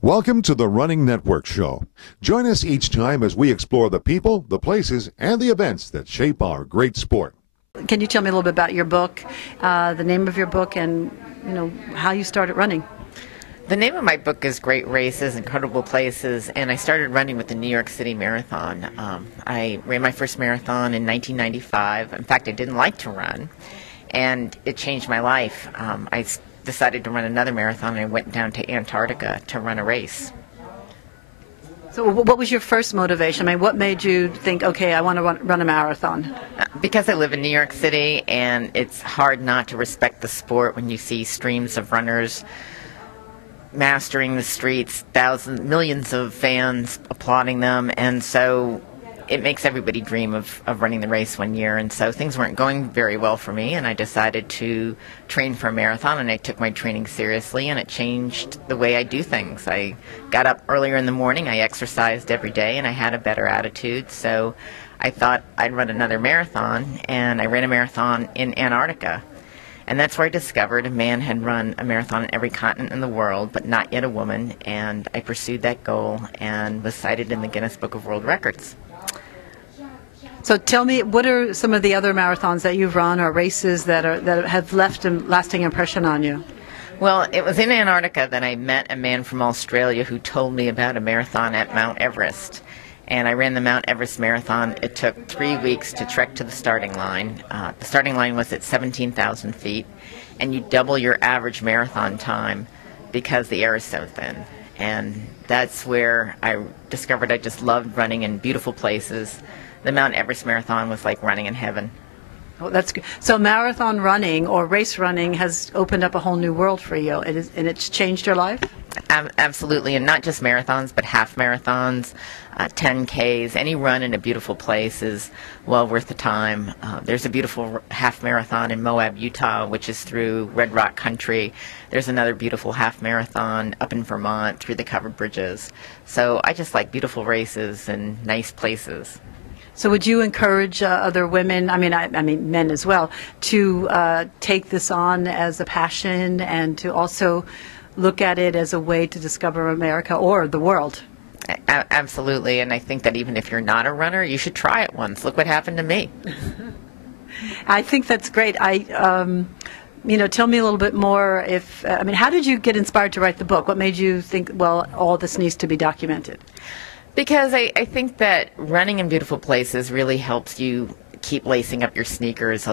Welcome to the Running Network Show. Join us each time as we explore the people, the places, and the events that shape our great sport. Can you tell me a little bit about your book, the name of your book, and how you started running? The name of my book is Great Races, Incredible Places, and I started running with the New York City Marathon. I ran my first marathon in 1995. In fact, I didn't like to run, and it changed my life. I decided to run another marathon, and I went down to Antarctica to run a race. So what was your first motivation? I mean, what made you think, okay, I want to run a marathon? Because I live in New York City, and it's hard not to respect the sport when you see streams of runners mastering the streets, thousands, millions of fans applauding them, and so it makes everybody dream of running the race one year. And so things weren't going very well for me, and I decided to train for a marathon, and I took my training seriously, and it changed the way I do things. I got up earlier in the morning, I exercised every day, and I had a better attitude. So I thought I'd run another marathon, and I ran a marathon in Antarctica. And that's where I discovered a man had run a marathon in every continent in the world, but not yet a woman, and I pursued that goal and was cited in the Guinness Book of World Records. So tell me, what are some of the other marathons that you've run or races that have left a lasting impression on you? Well, it was in Antarctica that I met a man from Australia who told me about a marathon at Mount Everest. And I ran the Mount Everest Marathon. It took 3 weeks to trek to the starting line. The starting line was at 17,000 feet, and you double your average marathon time because the air is so thin. And that's where I discovered I just loved running in beautiful places. The Mount Everest Marathon was like running in heaven. Oh, that's good. So marathon running or race running has opened up a whole new world for you, and it's changed your life? Absolutely, and not just marathons, but half marathons, 10Ks. Any run in a beautiful place is well worth the time. There's a beautiful half marathon in Moab, Utah, which is through Red Rock Country. There's another beautiful half marathon up in Vermont through the covered bridges. So I just like beautiful races and nice places. So would you encourage other women, I mean men as well, to take this on as a passion and to also look at it as a way to discover America or the world? Absolutely, and I think that even if you're not a runner, you should try it once. Look what happened to me. I think that's great. Tell me a little bit more. How did you get inspired to write the book? What made you think, well, all this needs to be documented? Because I think that running in beautiful places really helps you keep lacing up your sneakers.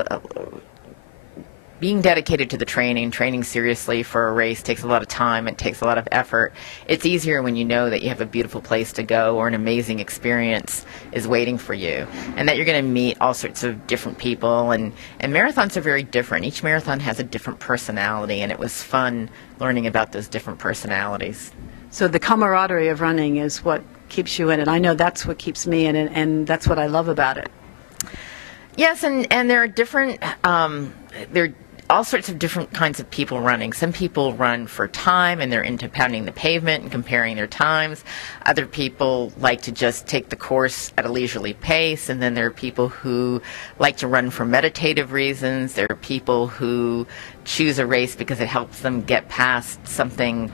Being dedicated to the training seriously for a race takes a lot of time. It takes a lot of effort. It's easier when you know that you have a beautiful place to go or an amazing experience is waiting for you, and that you're going to meet all sorts of different people. And marathons are very different. Each marathon has a different personality, and it was fun learning about those different personalities. So the camaraderie of running is what keeps you in it. I know that's what keeps me in it, and that's what I love about it. Yes, and there are different, there are all sorts of different kinds of people running. Some people run for time, and they're into pounding the pavement and comparing their times. Other people like to just take the course at a leisurely pace, and then there are people who like to run for meditative reasons. There are people who choose a race because it helps them get past something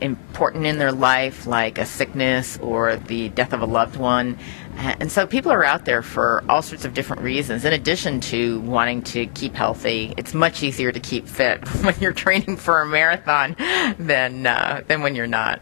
important in their life, like a sickness or the death of a loved one. And so people are out there for all sorts of different reasons. In addition to wanting to keep healthy, it's much easier to keep fit when you're training for a marathon than when you're not.